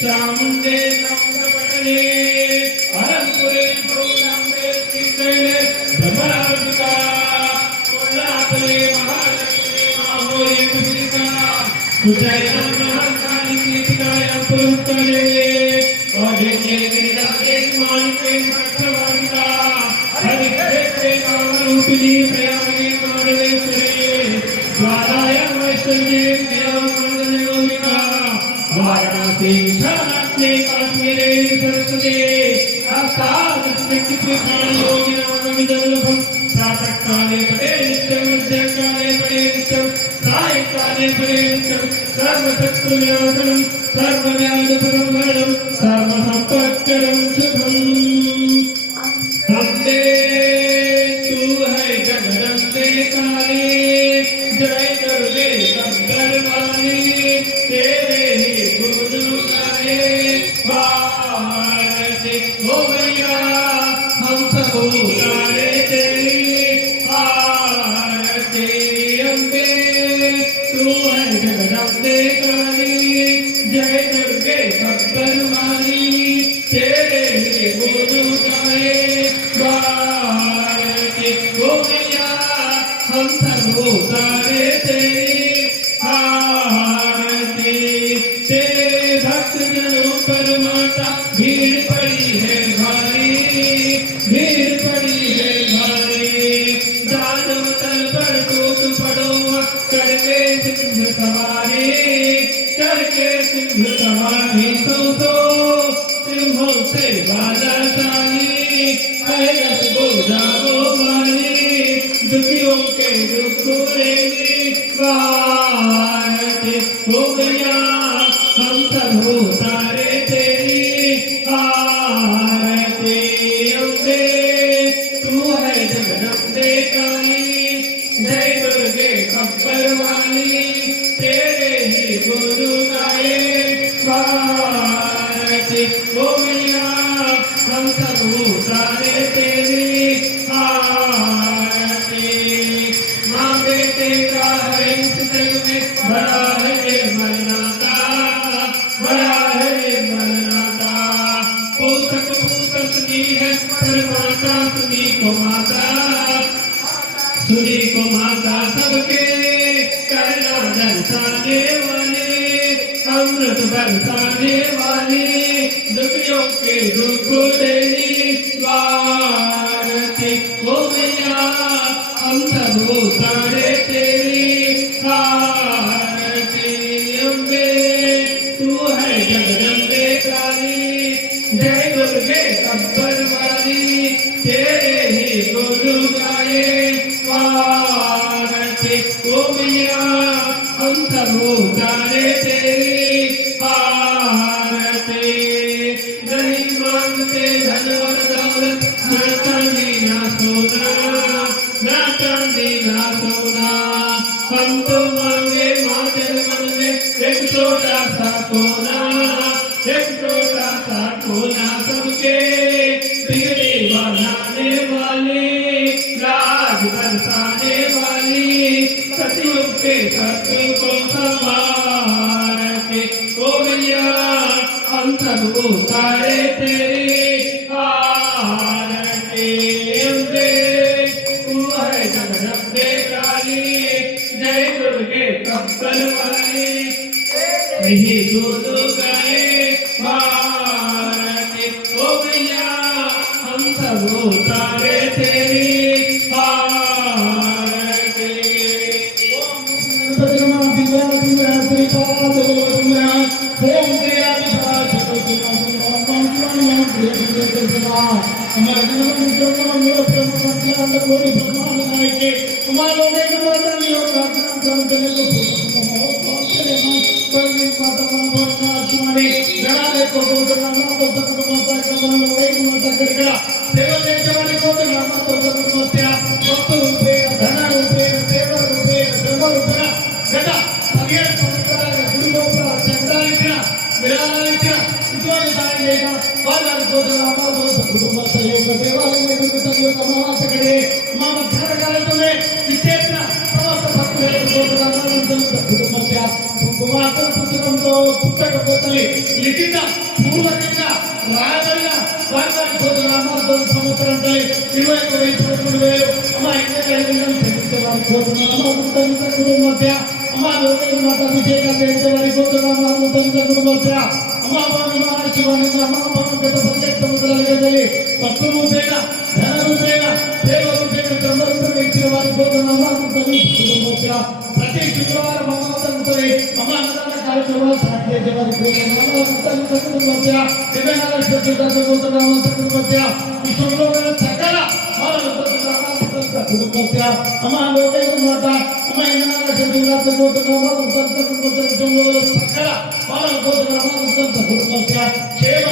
चामुंडे नमः पटने अरंपुरे పుస్తక పోతలి లిఖిత పూర్వకంగా రాయబడిన వాగ్దాన నామాలతో సంవత్సరం 21,000 అమ్మ ఇంకా చెల్లించే వారి కోసం కుటుంబ మధ్య అమ్మ లోకేష్ మాత అభిషేకాలు చేసే వారి కోసం కుటుంబ మధ్య అమ్మ శివానంద అమ్మ గత సంకేతముద్రలు భక్తు రూపేణ ధన రూపేణ సేవ రూపేణ బ్రహ్మరూపేణ ఇచ్చిన వారి కోసం కుటుంబ మధ్య ప్రతి శుక్రవారం అమ్మాయి అమ్మ అన్నదాన కార్యక్రమాలు స్టార్ట్ చేసే వారి కోసం కుటుంబ మధ్య 24 మధ్య విశ్వంలో సకల అమ్మ లోకేష్ మాత అమ్మ క్షేమ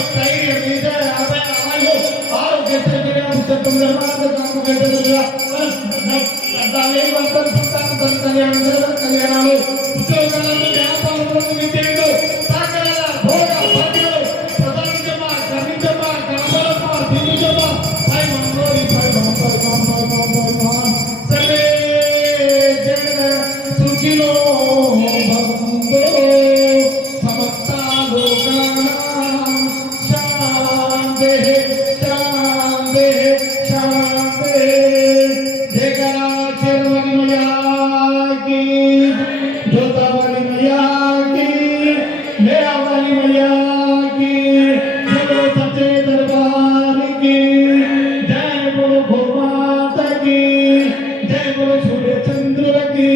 ధైర్యం కళ్యాణాలు ఉద్యోగాలను వ్యాపారంలో విద్యలు సకల భోగ భాగ్యాలు ప్రధానిజమా కనిజమా కనబలమా దినుజమా పై మనోరి పై సర్వే జగ సుఖినో భవంతు సమస్త లోకానాం శాంతి శాంతి శాంతి జగరాచరణ మయా की जोतावाली मैया की मेरावाली मैया की चलो सच्चे दरबार की जय बोलो भोमाता की जय बोलो सूर्य चंद्र की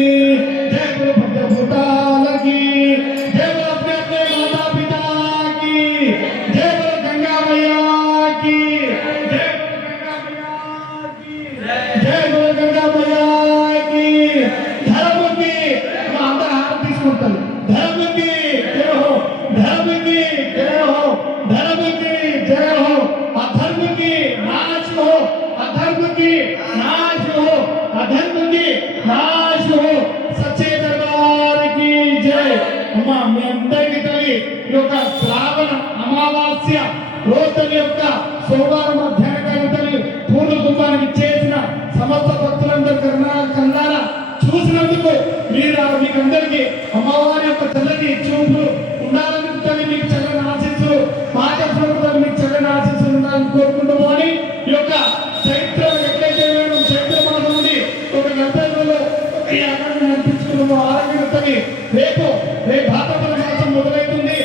जय बोलो पंचभूताल की जय बोलो अपने अपने माता पिता की जय बोलो गंगा मैया की जय बोलो गंगा मैया की जय बोलो गंगा मैया की धर्म की माता आरती सुनता धर्म की जय हो धर्म की जय हो धर्म की जय हो अधर्म की नाश हो अधर्म की नाश हो अधर्म की नाश हो सच्चे दरबार की जय अम्मा మీ అందరికీ తల్లి ఈ యొక్క శ్రావణ అమావాస్య రోజు యొక్క సోమవారం మధ్యాహ్నం తల్లి పూర్ణ కుంభానికి చేసిన సమస్త భక్తులందరూ కన్నాల చూసినందుకు మీకందరికీ అమ్మవారి యొక్క చల్లని చూపులు ఉండాలని తల్లి మీకు చల్లని ఆశీస్సులు మాటలు మీకు చల్లని ఆశీస్సులు ఉండాలని కోరుకుంటాము అని ఈ యొక్క చైత్రం ఎట్లయితే మేము చైత్ర మాసం నుండి ఒక 40 రోజులు ఈ ఆనందం అనిపించుకున్నాము ఆరోగ్యంతో రేపు భాద్రపద మాసం మొదలవుతుంది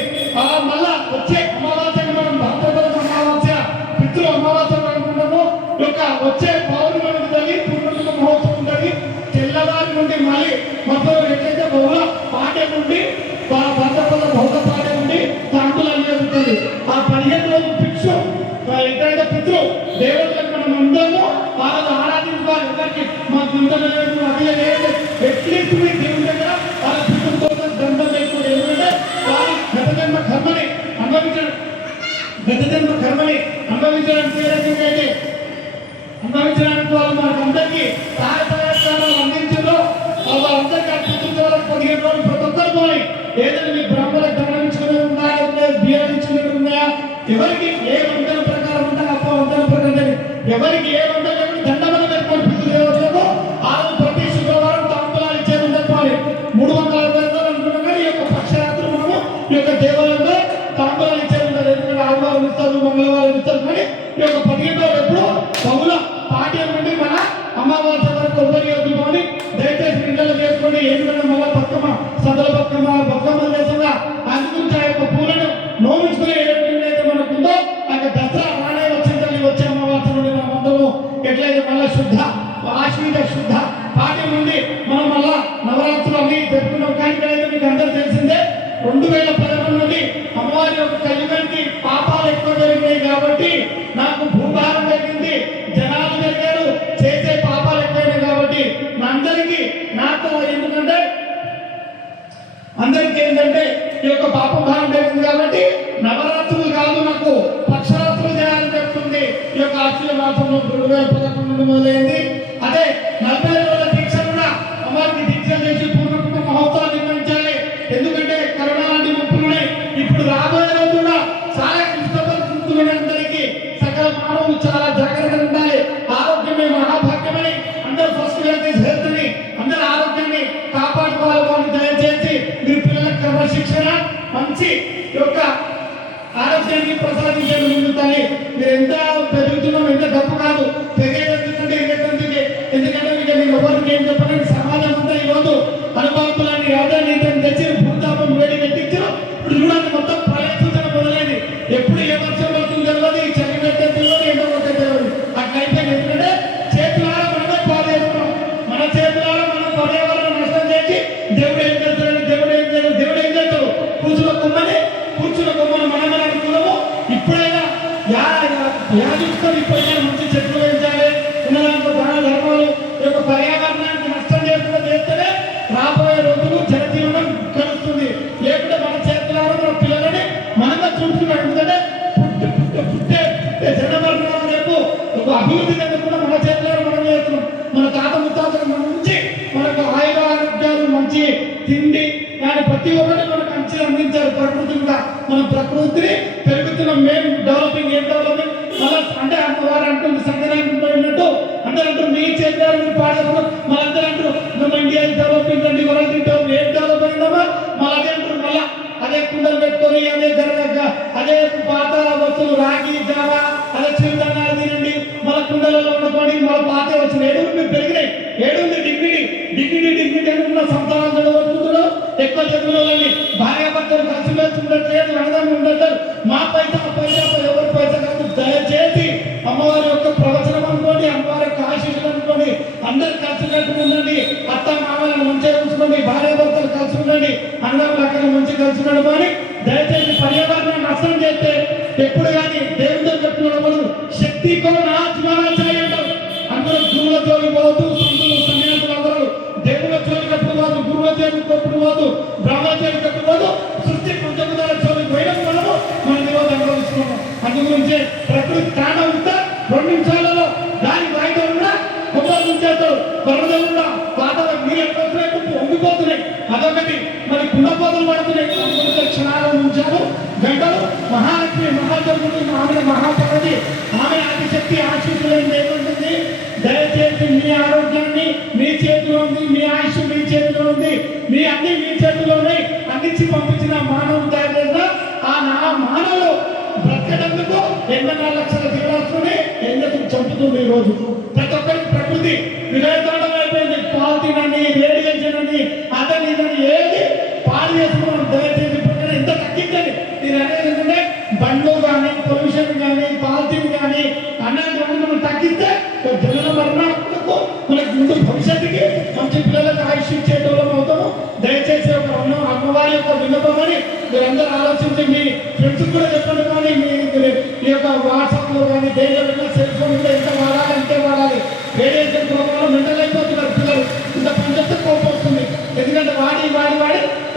మళ్ళా వచ్చే అమావాస్య మనం భాద్రపద అమావాస్య పితృ అమావాస్య అనుకుంటాము ఈ యొక్క వచ్చే పౌర్ణమి తల్లి పూర్ణిమ మహోత్సవం ఉంటుంది తెల్లవారి నుండి మళ్ళీ మొత్తం ఎట్లయితే బహుళ పాఠ్యం నుండి భాద్రపద బహుళ పాఠ్యం నుండి తాంతులు అనేది ఆ 15 రోజులు పిచ్చు ఎక్కడైతే పితృ దేవతలకు మనం అందరము వాళ్ళని ఆరాధించాలి ఎవరికి మా గుండెలు అది ఎట్లీస్ట్ మీ దేవుని దగ్గర వాళ్ళ పితృతో దండం లేకుండా ఎందుకంటే వాళ్ళు గత జన్మ కర్మని అనుభవించడానికి ఏ రకంగా అయితే అనుభవించడానికి వాళ్ళు మనకందరికీ సహాయపడాలు అందించారు వాళ్ళందరికీ అర్పించుకోవాలని 15 రోజులు ప్రతి ఒక్కరు పోయి ఏదైనా మీ బ్రాహ్మణులకు దండించుకునే ఉన్నాయా బియ్యాలించుకునే ఉన్నాయా ఎవరికి ఏ వందల ప్రకారం ఉంటా అప్ప వందల ప్రకారం ఎవరికి ఏ వందల దండమని పెట్టుకోండి పితృదేవతలకు ఆ రోజు ప్రతి శుక్రవారం తాంబూలాలు ఇచ్చేది చెప్పాలి 360 రోజులు అనుకున్నాం కానీ ఈ యొక్క పక్షయాత్ర మనము ఈ యొక్క దేవాలయంలో తాంబూలాలు ఇచ్చేది ఉండదు ఎందుకంటే ఆదివారం ఇస్తారు మంగళవారం ఇస్తారు కానీ ఈ యొక్క 15 రోజులు ఎప్పుడు బహుళ పాఠ్యం నుండి మన అమావాస్య వరకు ఉపయోగం అని దయచేసి ఇంట్లో చేసుకొని ఎందుకంటే మళ్ళీ బతుకమ్మ సదల బతుకమ్మ దేశంగా అందుకుంటే ఆ యొక్క పూలను నోమించుకునే ఏదైతే మనకుందో ఆ యొక్క దసరా రానే వచ్చిందని వచ్చే అమావాస్య నుండి మనం అందరము ఎట్లయితే మళ్ళీ శుద్ధ ఆశ్వీజ శుద్ధ పాఠ్యం నుండి మనం మళ్ళా నవరాత్రులు అన్ని జరుపుకున్నాం కానీ ఇక్కడైతే మీకు అందరూ తెలిసిందే 2011 నుండి అమ్మవారి యొక్క కలియుగానికి పాపాలు ఎక్కువ జరిగినాయి కాబట్టి నాకు భూభారం జరిగింది జనాలు జరిగారు చేసే పాపాలు ఎక్కువైనాయి కాబట్టి అందరికీ నాతో ఎందుకంటే అందరికీ ఏంటంటే ఈ యొక్క పాప భారం జరిగింది కాబట్టి నవరాత్రులు కాదు నాకు పక్షరాత్రులు చేయాలని చెప్తుంది ఈ యొక్క ఆశ్వీజ మాసంలో 2011 నుండి మొదలైంది అదే 40 రోజుల దీక్ష కూడా అమ్మవారికి దీక్ష చేసి పూర్ణ మహోత్సవాలు నిర్వహించాలి ఎందుకంటే కరోనా లాంటి ముప్పులు ఇప్పుడు రాబోయే రోజు కూడా చాలా క్లిష్టపరిస్థితులు అందరికీ సకల మానవులు చాలా జాగ్రత్తగా ఉండాలి ఆరోగ్యమే మహాభాగ్యమని అందరూ ఫస్ట్ హెల్త్ని అందరూ ఆరోగ్యాన్ని కాపాడుకోవాలి దయచేసి మీరు పిల్లలకు క్రమశిక్షణ మంచి యొక్క ఆరోగ్యాన్ని ప్రసాదించడం జరుగుతాయి మీరు ఎంత పెరుగుతున్న యాజకులు ఇప్పటికైనా మంచి చెట్లు పెంచాలి, ఉన్న దాంట్లో దాన ధర్మాలు, ఈ యొక్క పర్యావరణానికి నష్టం చేయకుండా చేస్తేనే రాబోయే రోజులు జనజీవనం కలుస్తుంది. లేకుంటే మన చేతుల్లో మన పిల్లలని మనంగా చూస్తున్నాం. ఎందుకంటే పుట్టే జనవర్ణం రేపు ఒక అభివృద్ధి చెందకుండా మన చేతుల్లో మనం చేస్తున్నాం. మన తాత ముత్తాతల నుంచి మనకు ఆయుర ఆరోగ్యాలు, మంచి తిండి, కానీ ప్రతి ఒక్కటి మనకు మంచి అందించారు. ప్రకృతి కూడా మనం ప్రకృతిని పెరుగుతున్నాం. మేము డెవలపింగ్ ఏం డెవలపింగ్ మళ్ళీ అంటే వారు అంటుంది సంక్రాంతి పోయినట్టు అందరూ అంటారు మీ చేతుల్లో మీరు పాడేస్తున్నాం. మళ్ళందరూ అంటారు ನಮ್ಮ ఇండియా డెవలపింగ్ అండి, వరల్డ్ ఏం డెవలప్ అయిందమ్మా మళ్ళీ అదే అంటారు. మళ్ళీ అదే కుండలు పెట్టుకొని అదే జరగ అదే పాత వస్తువులు రాగి జావా అదే చిరుధాన్యాలు తినండి, మళ్ళీ కుండలలో వండుకొని మళ్ళీ పాత వచ్చిన ఏడు మీరు పెరిగినాయి. ఏడుంది డిగ్నిటీ అనుకున్న సంతానాలు చదవడుతున్నారు. ఎక్కువ చదువులని భార్యాభర్తలు కలిసి ఉండట్లేదు, అన్నదాన్ని ఉండట్లేదు. మా పైసా ఎవరి పైసా కాదు. దయచేసి అమ్మవారి యొక్క ప్రవచనం అనుకోండి, అమ్మవారి యొక్క ఆశీస్సులు అనుకోండి, అందరు కలిసి ఉండండి. అత్త మామలను మంచిగా ఉంచుకోండి, భార్యాభర్తలు కలిసి ఉండండి, అన్నదమ్ములు అక్కడ మంచిగా కలిసి ఉండడం. అని దయచేసి పర్యావరణాన్ని నష్టం చేస్తే ఎప్పుడు కానీ దేవుడితో చెప్పుకున్నప్పుడు శక్తికో నాజ్మానా చేయండి. అందరూ గురువుల జోలికి పోవద్దు, సంతులు సన్యాసులు అందరూ దేవుళ్ళ జోలికి కట్టుకోవద్దు, గురువుల జోలికి కట్టుకోవద్దు, బ్రాహ్మణ జోలికి కట్టుకోవద్దు. సృష్టి పంచముదాల జోలికి పోయిన మన నిరోధ అనుభవిస్తున్నాము. అందు గురించే ప్రకృతి కారణం ఉంటే 2 నిమిషాలలో దాని వాయిదా ఉన్నా కొబ్బరి ఉంచేస్తాడు, వరద ఉన్నా వాతావరణం నీళ్ళు ఎక్కడైపు వంగిపోతున్నాయి. అదొకటి మరి కుండపోతలు పడుతున్నాయి. క్షణాలు ఉంచారు గంటలు మహాలక్ష్మి మహాజరుగుతుంది, ఆమె మహాపతి, ఆమె ఆదిశక్తి ఆశీస్సులు ఏముంటుంది. దయచేసి మీ ఆరోగ్యాన్ని మీ చేతిలో ఉంది, మీ ఆయుష్ మీ చేతిలో ఉంది, మీ అన్ని మీ చేతిలోనే అందించి పంపించిన మానవుడు తయారు చేసిన ఆ మానవుడు బ్రతకడందుకు 84 లక్షల జీవరాశులని ఎందుకు చంపుతుంది. ఈ రోజు ప్రతి ఒక్కరికి ప్రకృతి విలేదాడం అయిపోయింది. పాలిథిన్ అని, రేడియేషన్ అని, అదని ఇదని ఏది పాడు చేసుకున్నాం. దయచేసి ఎంత తగ్గించండి. మీరు అనేది ఏంటంటే బండ్లు కానీ, పొల్యూషన్ కానీ, పాలిథిన్ కానీ అన్నది మనం తగ్గిస్తే జనన మరణకు మనకి ముందు భవిష్యత్తుకి మంచి పిల్లలకు ఆయుష్ ఇచ్చేటోళ్ళం అవుతాము. దయచేసి ఒక అమ్మవారి యొక్క విన్నపమని మీరందరూ ఆలోచించి మీ ఫ్రెండ్స్ కూడా చెప్పండి. కానీ మీ ఈ యొక్క వాట్సాప్లో కానీ దేనిలో సెల్ ఫోన్ కూడా ఎంత వాడాలి అంతే వాడాలి. రేడియేషన్ ప్రోగ్రాంలో మెంటల్ అయిపోతున్నారు పిల్లలు. ఇంత పని చేస్తే కోపం వస్తుంది. ఎందుకంటే వాడి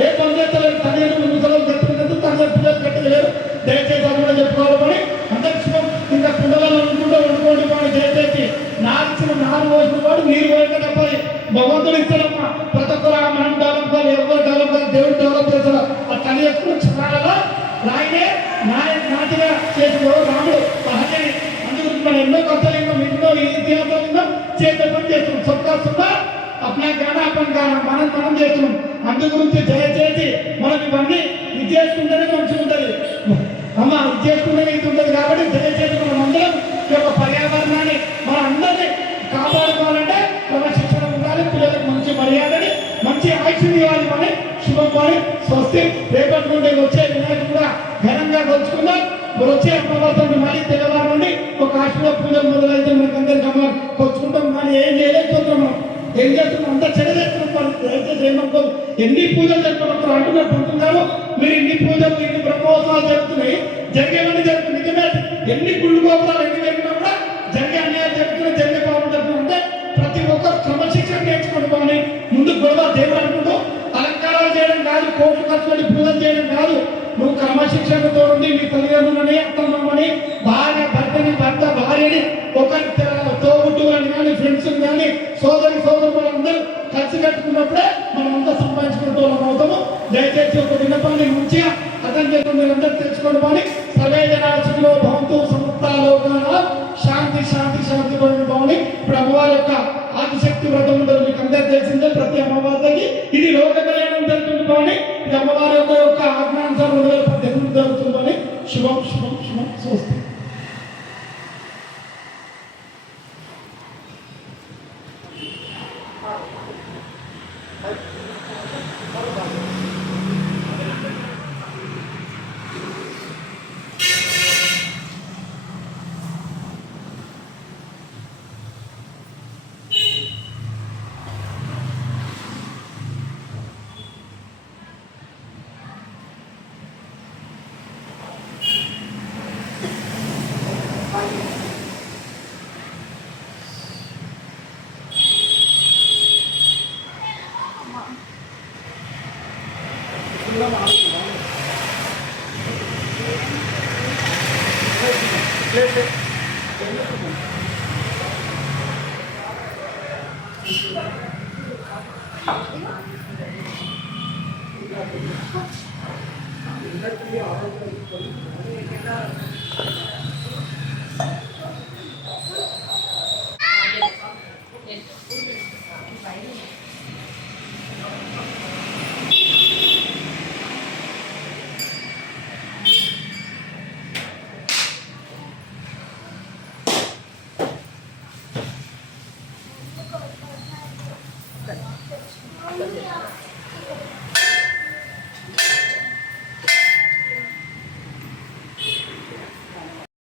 ఏ పని చేస్తలేదు. తల్లిదండ్రులు ముసలు చెప్తున్నందుకు తల్లి పిల్లలు కట్టలేరు. దయచేసి అది కూడా చెప్పుకోవాలని అందరి శుభం. ఇంకా పిల్లలను వండుకోండి. వాడు దయచేసి నాల్చిన 4 రోజుల వాడు నీరు పోయిన తప్ప భగవంతుడు ఇస్తాడమ్మా. ప్రతి ఒక్కరు మనం డెవలప్ కాదు, ఎవరు డెవలప్ కాదు, దేవుడు డెవలప్ చేస్తాడు. ఆ తల్లి చేసుకున్న క్షణాలలో రాయినే నాటిగా చేసిన రాముడు సహజని. అందుకు మనం ఎన్నో కథలు ఎన్నో ఇతిహాసాలు చేత పని చేస్తున్నాం. సొక్కా అప్నా గానా అప్పని గానా మనం చేస్తున్నాం. అందు గురించి దయచేసి మనం ఇవన్నీ ఇది చేసుకుంటేనే మంచిగా ఉంటుంది అమ్మ. ఇది చేసుకుంటేనే ఇది ఉంటుంది. కాబట్టి దయచేసి మనం అందరం ఈ యొక్క పర్యావరణాన్ని మన అందరినీ కాపాడుకోవాలంటే క్రమశిక్షణ ఉండాలి. పిల్లలకు మంచి మర్యాదని, మంచి ఆయుష్ని ఇవ్వాలి. అని శుభం పని స్వస్తి. రేపటి నుండి వచ్చే వినాయకుడు కూడా ఘనంగా కొలుచుకుందాం. మరి వచ్చే అమ్మవారి మళ్ళీ తెల్లవారు నుండి ఒక ఆశలో పూజలు మొదలైతే మనకు అందరికి అమ్మ కొలుచుకుంటాం. కానీ ఏం చేయలేకపోతున్నాం. ఏం చేస్తున్నాం? అంతా చెడలేస్తున్నాం. దయచేసి ఏమనుకోదు. ఎన్ని పూజలు జరుపుకుంటారు అంటున్నారు పంతున్నారు. మీరు ఇన్ని పూజలు, ఇన్ని బ్రహ్మోత్సవాలు జరుగుతున్నాయి, జరిగేవన్నీ జరుగుతుంది. నిజమే. ఎన్ని గుళ్ళు గోపురాలు ఎన్ని జరిగినా కూడా జరిగే అన్యాయం జరుగుతున్నాయి, జరిగే పాపం జరుగుతుంది. అంటే ప్రతి ఒక్కరు క్రమశిక్షణ నేర్చుకోండి. కానీ ముందు గొడవ దేవుడు అనుకుంటూ అలంకారాలు చేయడం కాదు, కోట్లు ఖర్చు పెట్టి పూజలు చేయడం కాదు. నువ్వు క్రమశిక్షణతో ఉండి మీ తల్లిదండ్రులని, అత్తమ్మని, భర్తని, భార్యని, ఒక తోబుట్టువులని కానీ, ఫ్రెండ్స్ కానీ, సోదరులు అందరూ కలిసి కట్టుకున్నప్పుడే మనం అంతా సంపాదించుకుంటూ అవుతాము. దయచేసి ఒక విన్నపాన్ని మంచిగా అర్థం చేసుకుని మీరందరూ తెలుసుకోండి. కానీ సర్వే జనాలు భవంతు సమస్తాలో శాంతి శాంతి శాంతి భావని. ఇప్పుడు అమ్మవారి యొక్క ఆదిశక్తి వ్రతం ఉంటుంది, మీకు అందరూ తెలిసిందే. ప్రతి అమ్మవారికి ఇది లోక కళ్యాణం జరుగుతుంది. కానీ ఇది అమ్మవారి యొక్క ఆజ్ఞానుసారం 2018 జరుగుతుందని. శుభం శుభం శుభం. స్వస్తి.